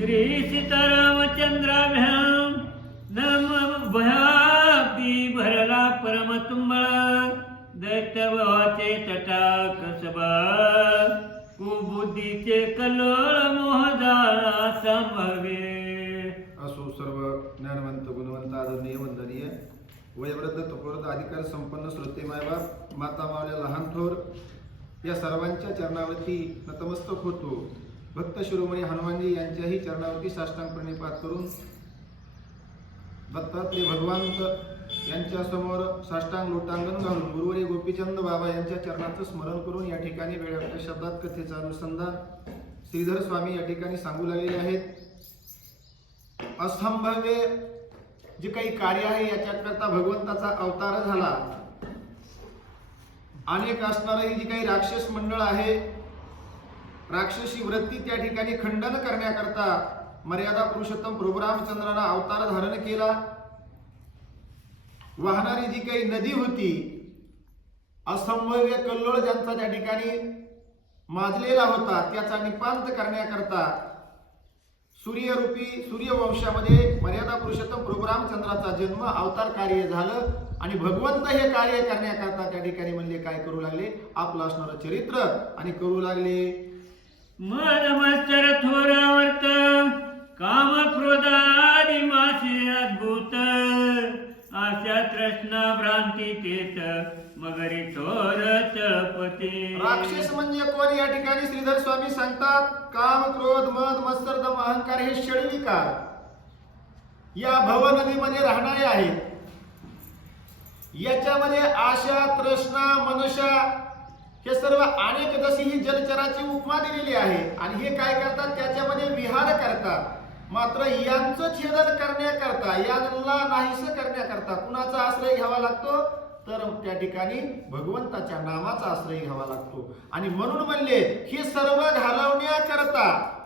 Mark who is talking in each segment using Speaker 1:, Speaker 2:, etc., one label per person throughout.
Speaker 1: श्री सीतारामचंद्राभ्याम नम भयाब्दी भरला परम परमतुंबळ दैत्यभावाचे तटाक सभा कुबुद्धीचे कल्लोळ मोहजाळा संभवे.
Speaker 2: असो सर्व ज्ञानवंत गुणवंत आदरणीय वंदनीय वयवृद्ध तपोवृद्ध अधिकार संपन्न श्रोते मायबाप माता मावल्या लहान थोर या सर्वांच्या चरणावरती नतमस्तक होतो. भक्त शिरोमणी हनुमानजी यांच्याही चरणावरती साष्टांग प्रणिपात करून भक्तातले भगवंत यांच्यासमोर साष्टांग लोटांगण घालून गुरुवरी गोपीचंद बाबा यांच्या चरणाचं स्मरण करून या ठिकाणी वेळाच्या शब्दात कथेचं अनुसंधान श्रीधर स्वामी या ठिकाणी सांगू लागलेले आहेत. असंभव्य जे काही कार्य आहे याच्याकरता भगवंताचा अवतार झाला. अनेक असणारही जी काही राक्षस मंडळ आहे राक्षसी वृत्ती त्या ठिकाणी खंडन करण्याकरता मर्यादा पुरुषोत्तम प्रभुरामचंद्रानं अवतार धारण केला. वाहणारी जी काही नदी होती असंभव्य कल्लोळ ज्यांचा त्या ठिकाणी माजलेला होता त्याचा निपांत करण्याकरता सूर्यरूपी सूर्यवंशामध्ये मर्यादा पुरुषोत्तम प्रभुरामचंद्राचा जन्म अवतार कार्य झालं आणि भगवंत हे कार्य करण्याकरता त्या ठिकाणी म्हणले काय करू लागले? आपलं असणारं चरित्र. आणि करू लागले.
Speaker 1: मद मत्सर थोरावर्त काम क्रोधादी मासे अद्भुत। आशा तृष्णा भ्रांती तेच मगरी थोर तळपते
Speaker 2: राक्षस म्हणजे कोण? या ठिकाणी श्रीधर स्वामी सांगतात काम क्रोध मद मत्सर दम अहंकार हे षडविकार. या भव नदीमध्ये राहणारे आहेत. याच्यामध्ये आशा तृष्णा मनुष्या हे सर्व अनेक जशी ही जलचराची उपमा दिलेली आहे. आणि हे काय करतात? त्याच्यामध्ये विहार करतात. मात्र यांचं छेदन करण्याकरता यांना नाहीस करण्याकरता कुणाचा आश्रय घ्यावा लागतो? तर त्या ठिकाणी भगवंताच्या नामाचा आश्रय घ्यावा लागतो. आणि म्हणून म्हणले हे सर्व घालवण्याकरता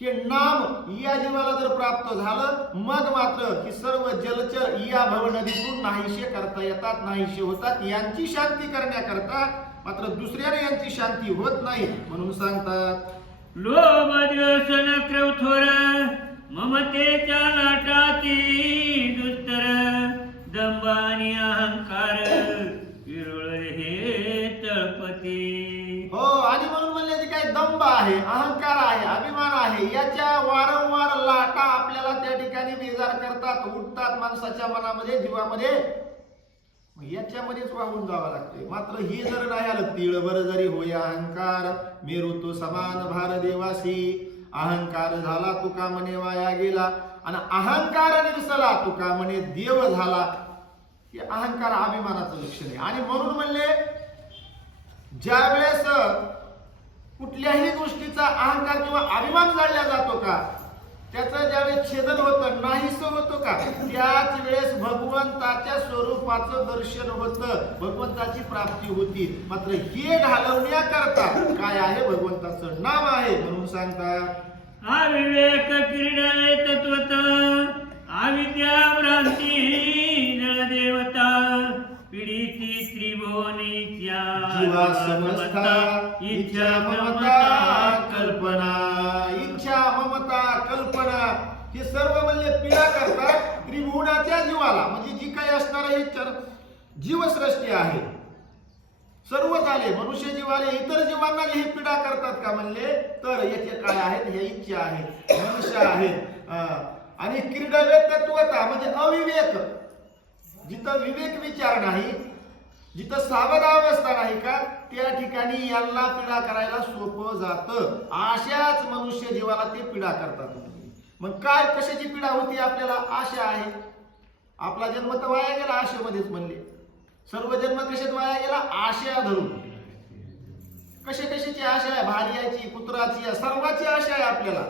Speaker 2: हे नाम या जीवाला जर प्राप्त झालं मग मात्र ही सर्व जलचर या भव नदीतून नाहीशे करता येतात नाहीशे होतात. यांची शांती करण्याकरता मात्र दुसऱ्याने यांची शांती होत नाही म्हणून सांगतात
Speaker 1: लोभ व्यसन क्रौथोर ममतेच्या लाटाची दुस्तर आणि अहंकार विरुळ हे तळपती.
Speaker 2: हो आणि म्हणून म्हणले जे काही दंभ आहे अहंकार आहे अभिमान आहे याच्या वारंवार लाटा आपल्याला त्या ठिकाणी बेजार करतात उठतात माणसाच्या मनामध्ये जीवामध्ये याच्यामध्येच वाहून जावं लागते मात्र ही जर नाही आलं तिळभर जरी होय अहंकार मेरू तो समान भार देवासी. अहंकार झाला तुका म्हणे वाया गेला. आणि अहंकार निरसला तुका म्हणे देव झाला. हे अहंकार अभिमानाचं लक्षण आहे. आणि म्हणून म्हणले ज्या वेळेस कुठल्याही गोष्टीचा अहंकार किंवा अभिमान जाळला जातो का त्याचं ज्यावेळेस छेदन होतं नाहीस होतो का? त्याच वेळेस भगवंताच्या स्वरूपाचं दर्शन होतं. भगवंताची प्राप्ती होती. मात्र हे घालवण्याकरता काय आहे? भगवंताचं नाम आहे म्हणून सांगतात.
Speaker 1: अविवेक क्रीडा तत्वत अविद्या भ्रांती देवता पीडिती त्रिभुवनीच्या
Speaker 2: इच्छा ममता हे सर्व म्हणजे पीडा करतात त्रिभुवनाच्या जीवाला. म्हणजे जी काही असणार ही जीवसृष्टी आहे. सर्व झाले मनुष्य जीवाले इतर जीवांना हे पीडा करतात का म्हणले? तर याचे काय आहेत? हे इच्छा आहेत मनुष्य आहेत आणि क्रीडावेक तत्वता म्हणजे अविवेक. जिथं विवेक विचार नाही जिथं सावधावस्था नाही का त्या ठिकाणी यांना पीडा करायला सोपं जातं. अशाच मनुष्य जीवाला ते पीडा करतात. मग काय कशाची पीडा होती आपल्याला आशा आहे? आपला जन्म तर वाया गेला आशेमध्येच म्हणले सर्व जन्म कशात वाया गेला? आशा धरून. कशा कशाची आशा आहे? भार्याची पुत्राची सर्वाची आशा आहे आपल्याला.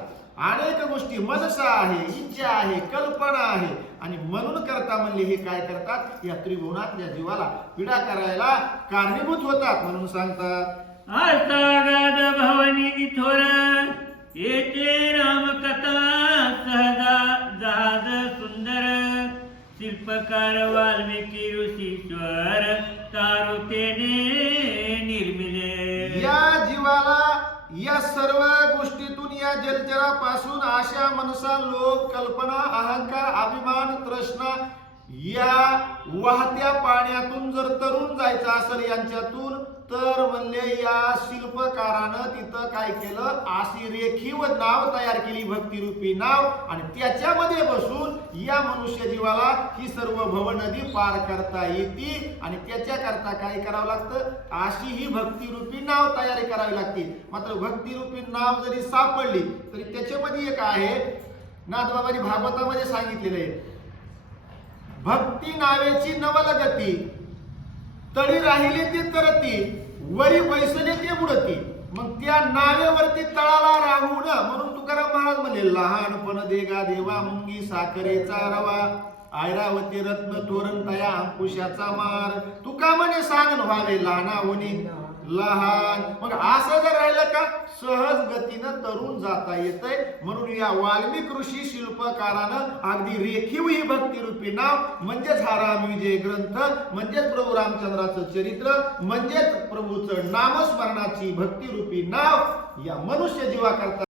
Speaker 2: अनेक गोष्टी मनसा आहे इच्छा आहे कल्पना आहे. आणि म्हणून करता म्हणले हे काय करतात? या त्रिभुवनातल्या जीवाला पीडा करायला कारणीभूत होतात म्हणून सांगतात.
Speaker 1: आसागाद भवानी शिल्पकार वाल्मिकी ऋषीश्वर तारुतेने निर्मिले.
Speaker 2: या जीवाला या सर्व गोष्टीतून या जलचरापासून आशा मनसा लोक कल्पना अहंकार अभिमान तृष्णा या वाहत्या पाण्यातून जर तरुण जायचं असेल यांच्यातून तर म्हणले या शिल्पकारानं तिथं काय केलं? अशी रेखीव नाव तयार केली भक्तिरूपी नाव. आणि त्याच्यामध्ये बसून या मनुष्य जीवाला ही सर्व भव नदी पार करता येते. आणि त्याच्याकरता काय करावं लागतं? अशी ही भक्तिरूपी नाव तयारी करावी लागते. मात्र भक्तिरूपी नाव जरी सापडली तरी त्याच्यामध्ये एक आहे. नाथबाबांनी भागवतामध्ये सांगितलेलं आहे भक्ती नावेची नवलगती. तळी राहिली ती तरती वरी बैसले ते बुडती. मग त्या नावेवरती तळाला राहून म्हणून तुकाराम महाराज म्हणले लहानपण देगा देवा मुंगी साखरेचा रवा ऐरावती रत्न तोरण तया अंकुशाचा मार. तुका म्हणे सांगण व्हावे लहाना होणी. लहान. मग असं जर राहिलं का सहज गतीनं तरुण जाता येतंय. म्हणून या वाल्मिक ऋषी शिल्पकारानं अगदी रेखीव ही भक्तिरूपी नाव म्हणजेच हा राम विजय ग्रंथ म्हणजेच प्रभू रामचंद्राचं चरित्र म्हणजेच प्रभूचं नामस्मरणाची भक्तिरूपी नाव या मनुष्य जीवाकरता